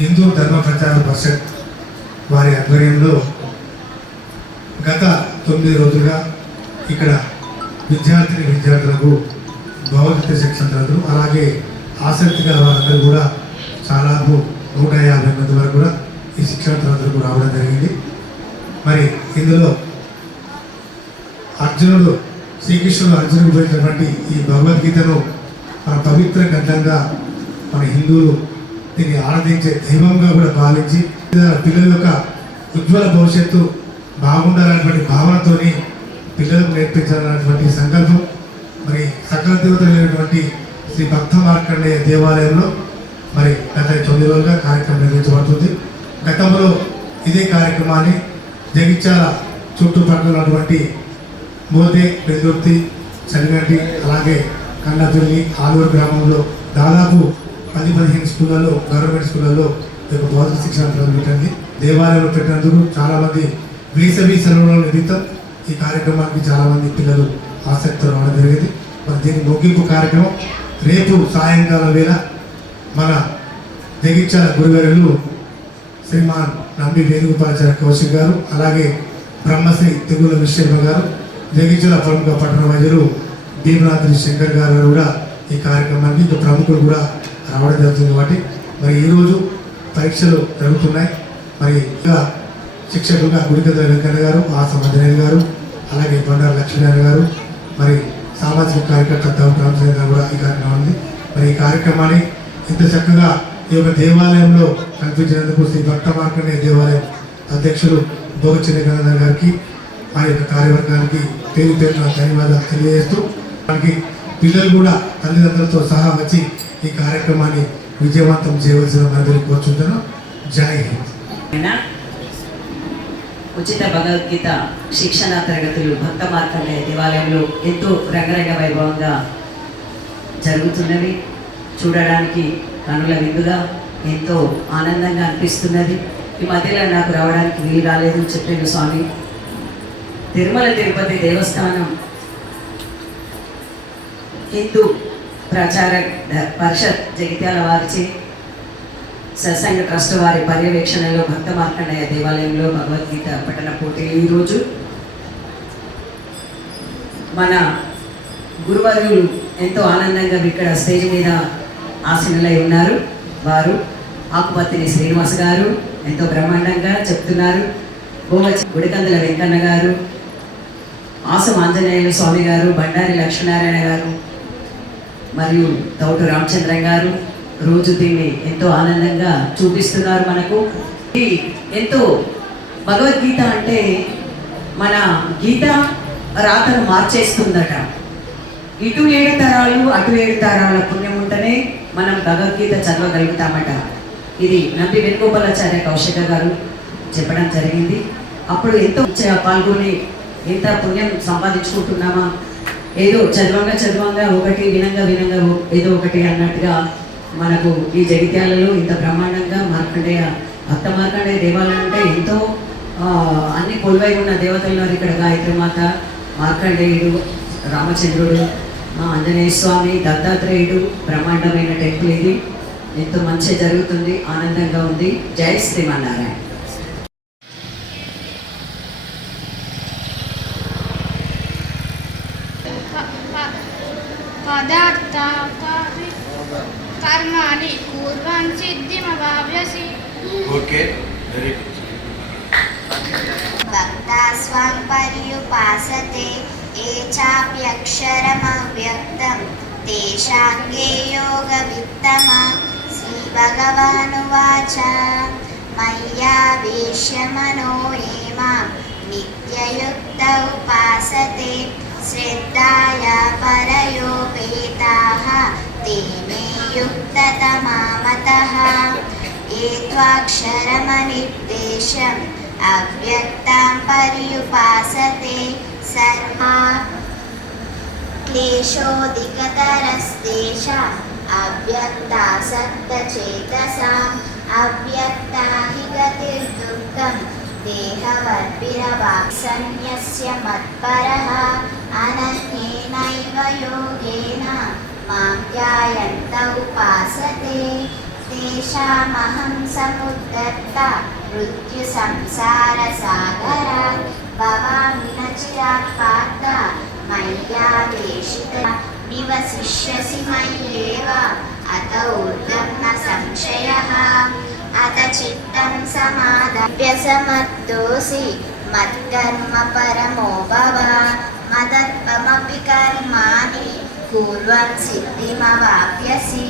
హిందూ ధర్మ ప్రచార పరిషత్ వారి ఆధ్వర్యంలో గత తొమ్మిది రోజులుగా ఇక్కడ విద్యార్థిని విద్యార్థులకు భగవద్గీత శిక్షణ తరగతులు అలాగే ఆసక్తి గల వారందరూ కూడా చాలా నూట యాభై మంది వరకు కూడా ఈ శిక్షణ తరగతులకు రావడం జరిగింది. మరి ఇందులో అర్జునుడు శ్రీకృష్ణుడు అర్జునుడు పోయినటువంటి ఈ భగవద్గీతను మన పవిత్ర గ్రంథంగా మన హిందువులు దీన్ని ఆరాధించే దైవంగా కూడా భావించి పిల్లల యొక్క ఉజ్వల భవిష్యత్తు బాగుండాలన్నటువంటి భావనతోని పిల్లలకు నేర్పించాలన్నటువంటి సంకల్పం. మరి సకల దేవతలైనటువంటి శ్రీ భక్త మార్కండేయ దేవాలయంలో మరి గత తొమ్మిది రోజులుగా కార్యక్రమం నిర్వహించబడుతుంది. గతంలో ఇదే కార్యక్రమాన్ని జగిత్యాల చుట్టుపక్కల ఉన్నటువంటి మోదే పెందుర్తి చలిగంటి అలాగే కండపల్లి ఆలూరు గ్రామంలో దాదాపు పది పదిహేను స్కూళ్ళలో గవర్నమెంట్ స్కూళ్ళలో ఈ భౌతిక శిక్షణ పెట్టండి దేవాలయంలో పెట్టినందుకు చాలామంది వేసవి సెలవుల నిమిత్తం ఈ కార్యక్రమానికి చాలామంది పిల్లలు ఆసక్తి రావడం జరిగింది. మరి దీని ముగింపు కార్యక్రమం రేపు సాయంకాలం వేళ మన జగిత్యాల గురుగారులు శ్రీమాన్ నంబి వేణుగోపాలాచార్య కౌశిక్ గారు అలాగే బ్రహ్మశ్రీ తెగుల విశ్వమ్మ గారు జగిత్యాల ప్రముఖ పట్టణ వైద్యులు భీమనాథుని శంకర్ గారు కూడా ఈ కార్యక్రమానికి ప్రముఖులు కూడా రావడం జరుగుతుంది కాబట్టి మరి ఈరోజు పరీక్షలు జరుగుతున్నాయి. మరి ఇంకా శిక్షకులుగా గుడికద్ర వెంకన్న గారు ఆస మదనేని గారు అలాగే బండారు లక్ష్మీనారాయణ గారు మరి సామాజిక కార్యకర్త దౌడ్ రామచంద్ర గారు కూడా ఈ కార్యక్రమం ఉంది. మరి ఈ కార్యక్రమాన్ని ఇంత చక్కగా ఈ యొక్క దేవాలయంలో కల్పించినందుకు శ్రీ భక్త మార్కండే దేవాలయం అధ్యక్షులు భోగచంద్ర గంగాధర్ గారికి ఆ యొక్క కార్యవర్గానికి పేరు పేరున ధన్యవాదాలు తెలియజేస్తూ మనకి పిల్లలు కూడా తల్లిదండ్రులతో సహా వచ్చి ఈ కార్యక్రమాన్ని విజయవంతం చేయవలసిన మనకి కోరుచుంటున్నాం. జై హింద్. అయినా ఉచిత భగవద్గీత శిక్షణ తరగతులు భక్త మార్కండే దేవాలయంలో ఎంతో రంగరంగ వైభవంగా జరుగుతున్నవి. చూడడానికి కనుల విందుగా ఎంతో ఆనందంగా అనిపిస్తున్నది. ఈ మధ్యలో నాకు రావడానికి వీలు రాలేదు చెప్పాను స్వామి. తిరుమల తిరుపతి దేవస్థానం హిందూ ప్రచార పరిషత్ జగిత్యాల వారిచే సత్సంగ ట్రస్ట్ వారి పర్యవేక్షణలో భక్త మార్కండయ్య దేవాలయంలో భగవద్గీత పఠన పోటీలు ఈరోజు. మన గురువర్యులు ఎంతో ఆనందంగా ఇక్కడ స్టేజ్ మీద ఆసీనులై ఉన్నారు. వారు ఆకుపత్తిని శ్రీనివాస్ గారు ఎంతో బ్రహ్మాండంగా చెప్తున్నారు. గోవచ గుడికందుల వెంకన్న గారు ఆసం ఆంజనేయులు స్వామి గారు బండారి లక్ష్మీనారాయణ గారు మరియు దౌట రామచంద్రన్ గారు రోజు దీన్ని ఎంతో ఆనందంగా చూపిస్తున్నారు మనకు. ఇది ఎంతో భగవద్గీత అంటే మన గీత రాతను మార్చేస్తుందట. ఇటు ఏడు తరాలు అటు ఏడు తరాల పుణ్యం ఉంటేనే మనం భగవద్గీత చదవగలుగుతామట. ఇది నంబి వేణుగోపాలాచార్య కౌశిక గారు చెప్పడం జరిగింది. అప్పుడు ఎంతో పాల్గొని ఎంత పుణ్యం సంపాదించుకుంటున్నామా ఏదో చదవంగా చదవంగా ఒకటి వినంగా వినంగా ఏదో ఒకటి అన్నట్టుగా మనకు ఈ జగిత్యాలలో ఇంత బ్రహ్మాండంగా మార్కండేయ భక్త మార్కండేయ దేవాలయం అంటే ఎంతో అన్ని కొలువై ఉన్న దేవతలు ఇక్కడ. గాయత్రి మాత మార్కండేయుడు రామచంద్రుడు మా ఆంజనేయ స్వామి దత్తాత్రేయుడు బ్రహ్మాండమైన టెంపుల్ ఇది. ఎంతో మంచి జరుగుతుంది ఆనందంగా ఉంది. జై శ్రీమన్నారాయణ. కర్మాణి పూర్వం సిద్ధిమవాప్యసి ఓకే వెరీ గుడ్ భక్తా స్వం పర్యుపాసతే ఏ చాప్యక్షరమవ్యక్తం. తేషాంగే యోగ విత్తమ శ్రీ భగవానువాచ మయ్యావేశ్యమనో ఏ మాం నిత్యయుక్త ఉపాసతే శ్రద్ధాయ పరయోపేతాః. मे युक्ततमामतः ये त्वाक्षरमनिर्देशम् अव्यक्तां पर्युपासते सर्वा क्लेशोऽधिकतरस्तेषाम् अव्यक्तासक्तचेतसाम् अव्यक्ता हि गतिर्दुःखं देहवद्भिरवाक्सन्यस्य मत्परः अनन्येनैव योगेन मां ध्यायन्त उपासते ते तेषामहं समुद्धर्ता मृत्युसंसारसागरात् भवामि न चिरात् पार्थ मय्यावेशित निवसिष्यसि मय्येव अत ऊर्ध्वं न संशयः अथ चित्तं समादभ्यसमद्धोऽसि मत्कर्म परमो भव मदत्वमपि कर्माणि कुर्वन् सिद्धिमवाप्यसि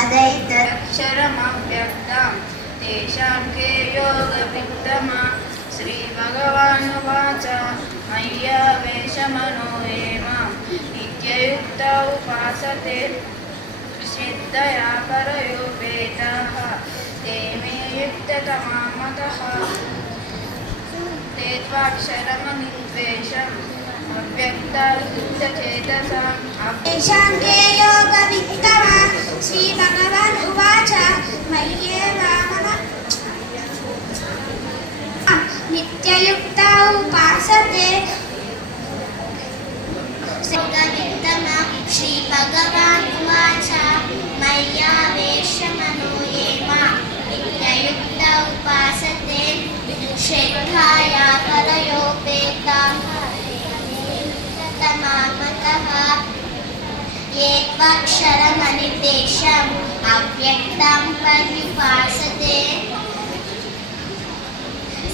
अदैतत् अक्षरमव्यक्तं तेषां के योगवित्तमा श्रीभगवानुवाच मय्यावेशमनो ये मां नित्ययुक्त उपासते श्रद्धया परयोपेताः ते मे युक्ततमा मतः ते त्वाक्षरमनिद्वेषम् अव्यक्तायुक्तचेतसाम् तेषां के योगवित्तमा श्रीभगवान् उवाच मय्येव मम नित्ययुक्ता उपासते योगवित्तमा श्रीभगवान् उवाच मय्यावेशमनो ये मा नित्ययुक्त उपासते श्रद्धाया परयोपेताः ఏత్వాక్షరమని దేశం అవ్యక్తం పరిపాసతే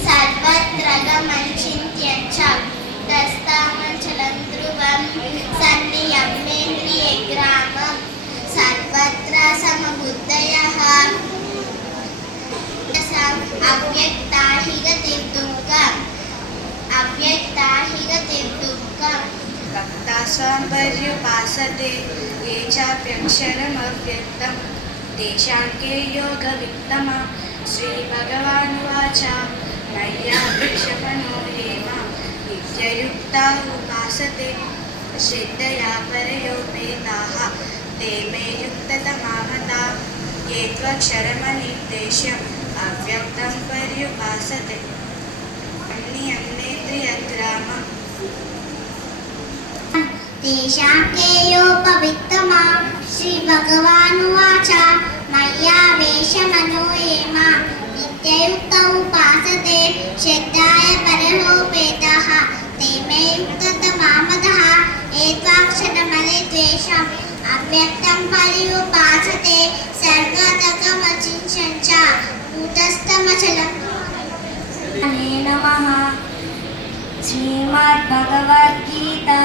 సర్వత్రగ మంచింత్యచ్చ దస్తామంచలం ధ్రువం సన్నియమేంద్రియ గ్రామం సర్వత్ర సమబుద్ధయ. అవ్యక్తాహిగతిర్దుర్గం भक्तास्वां पर्युपासते ये चाप्यक्षरमव्यक्तं तेषां के योगवित्तमा श्रीभगवानुवाच मय्या वृक्षपणो ये मां नित्ययुक्ता उपासते श्रद्धया परयोपेताः ते मे युक्ततमामता ये त्वक्षरमनिर्देश्यम् अव्यक्तं पर्युपासते अन्यन्नेत्रियग्रामम् तेषां के योपवित्तमा श्रीभगवानुवाच मय्यावेशमनो ये मां नित्ययुक्त उपासते श्रद्धाय परलोपेतः ते मे युक्ततमामतः एत्वाक्षरमनिर्द्वेषम् अव्यक्तं पर्युपासते सर्गतकमचिञ्चं च कूटस्थमचलम् नमः श्रीमद्भगवद्गीता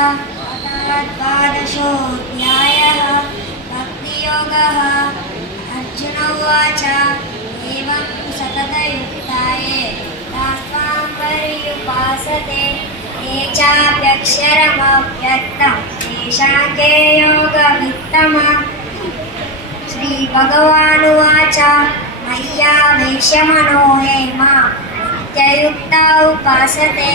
द्वादशोऽध्यायः भक्तियोगः अर्जुन उवाच एवं सततयुक्ताये तास्त्वां पर्युपासते ये चाप्यक्षरमव्यक्तं तेषां के योगवित्तमा श्रीभगवानुवाच मय्यावेश्यमनो ये मा नित्ययुक्ता उपासते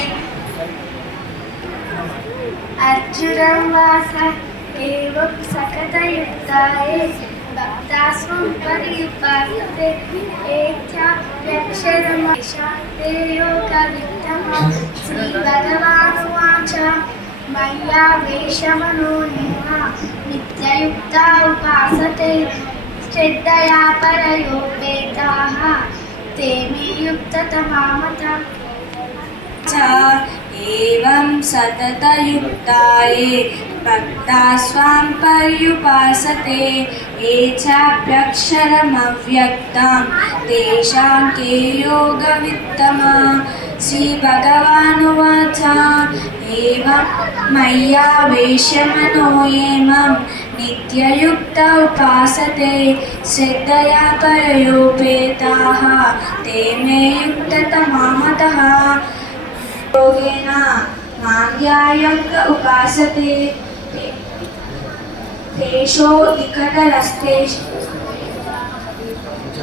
अर्जुनवास एवं सकतयुक्ताये भक्तास्वं पर्युपासते एत्याक्षरमशाते योगवित्तमः श्रीभगवानुवाच। मय्या वेशमनो नित्ययुक्ता उपासते, श्रद्धया परयोपेताः, ते मे युक्ततमामता। च एवं सततयुक्ताये भक्ता स्वां पर्युपासते ये चाप्यक्षरमव्यक्तं तेषां के योगवित्तमा श्रीभगवानुवाच एवं मय्यावेश्यमनो ये मम नित्ययुक्त उपासते श्रद्धया परयोपेताः ते मे युक्ततमामतः योगेन मान्यायङ्क उपासते तेषो निकटरस्ते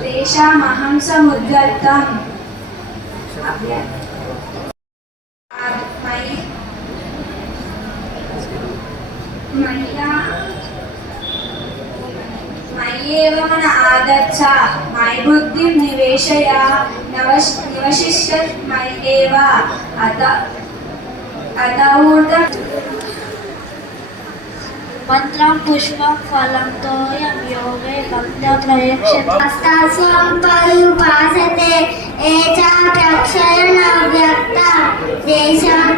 तेषामहं एवमन आगच्छ मयि बुद्धिं निवेशय नवश निवशिष्यत् मय्येव अत अतऊर्ध मन्त्रं पुष्पं फलं तोयं योगे भक्तप्रयक्षते परुपासते एषा प्रक्षयणव्यक्ता देशम्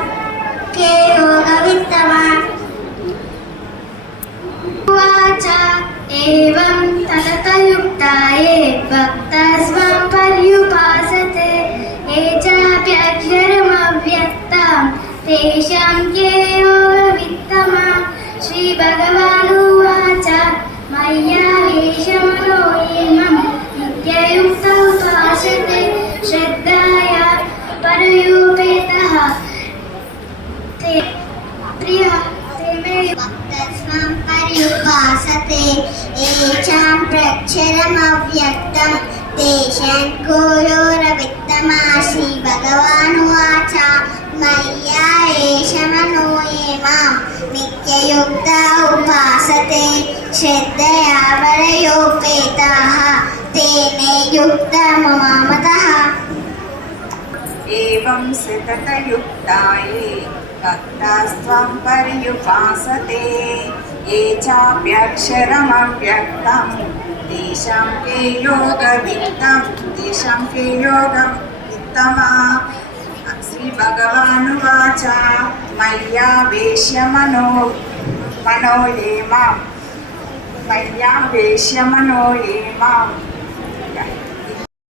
ഭക്തസ്മാം പര്യുപാസത്തെ യേ ചാപ്യക്ഷരമവ്യക്തം തേഷാം കേ യോഗവിത്തമാ ശ്രീ ഭഗവാനുവാച മയ്യാവേശമനോ യേമം നിത്യയുക്തം പാശത്തെ ശ്രദ്ധയ പരയൂപേതഃ പ്രിയ തസ്മാം പര്യുപാസത്തെ ते मे भक्तस्वं पर्युपासते येषां प्रक्षरमव्यक्तं तेषां कोयोरवित्तमासि भगवानुवाच मय्या एष मनो ये मां नित्ययुक्ता उपासते श्रद्धया वरयोपेताः तेने युक्ता ममामतः एवं सततयुक्ताये भक्तास्त्वं पर्युपासते ये चाप्यक्षरमव्यक्तं तेषां के योगवित्तं, तेषां के योगवित्तमा श्रीभगवानुवाच मय्या वेश्य मनो मनो ये माँ वेश्य मनो ये माँ